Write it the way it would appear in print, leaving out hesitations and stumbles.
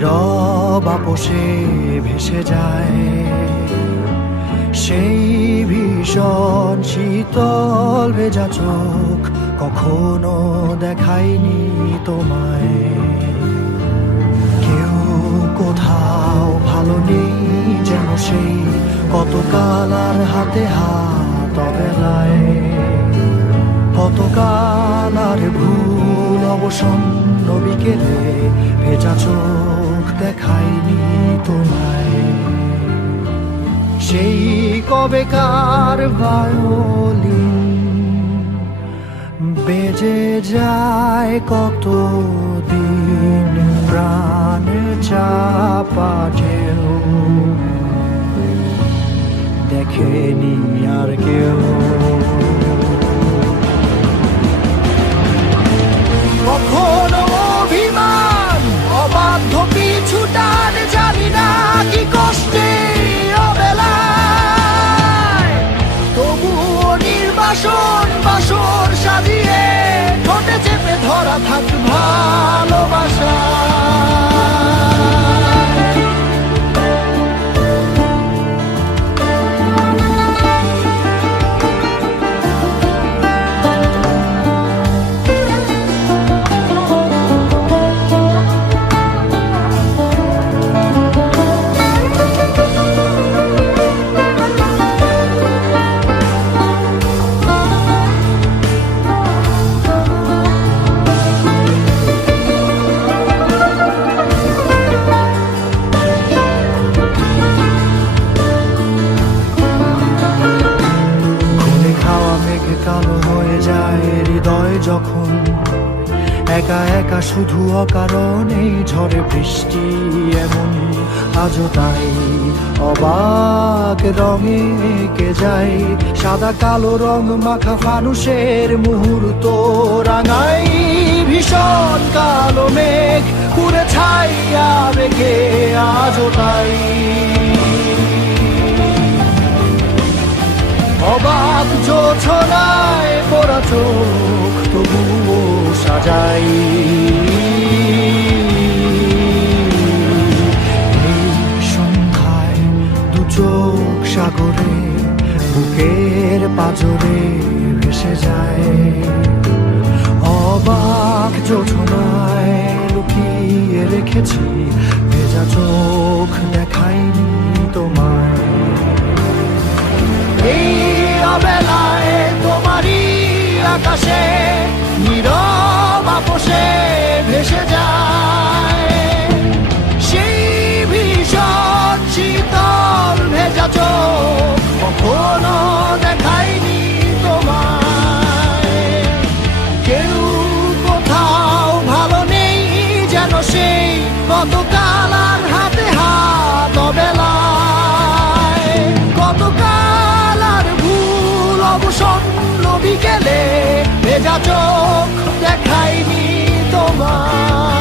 নীরব আপোষে ভেসে যায় সেই ভীষণ শীতল ভেজা চোখ কখনো দেখায়নি তোমায়। কেউ কোথাও ভালো নেই যেন সেই কতকাল আর হাতে হাত অবেলায়, কতকাল আর ভুল অবসন্ন বিকেলে ভেজা চোখ দেখায়নি তোমায়। সেই কবেকার ভায়োলিন বেজে যায় কতদিন প্রাণ চাপা ঢেউ দেখেনি আর কেউ। কখনো অভিমান অবাধ্য পিছুটান জানি না কি কষ্টে অবেলায়, তবুও নির্বাসন বাসর সাজিয়ে ঠোঁটে চেপে ধরা থাক ভালোবাসা। কালো হয়ে যায় হৃদয় যখন একা একা শুধু অকারণে ঝড়ে বৃষ্টি এমন আজও তাই অবাক রঙে এঁকে যায় সাদা কালো রং মাখা ফানুষের মুহূর্ত রাঙাই ভীষণ কালো মেঘ পুরে ছাইয়া বেগে আজও তাই অবাক জোছনায় পড়া চোখ তবুও সাজাই। এই সন্ধ্যায় দু চোখ সাগরে বুকের পাজরে ভেসে যায় অবাক জোছনায় লুকিয়ে রেখেছি ভেজা চোখ দেখাইনি তোমায়। এই অবেলায় তোমারই আকাশে নীরব আপোষে ভেসে যায় সেই ভীষণ শীতল ভেজা চোখ কখনো দেখায়নি তোমায়। কেউ কোথাও ভালো নেই যেন সেই কতকাল আর হাতে হাত অবেলায়, কতকাল আর ভুল অবসন্ন বিকেলে ভেজা চোখ দেখায়নি তোমার।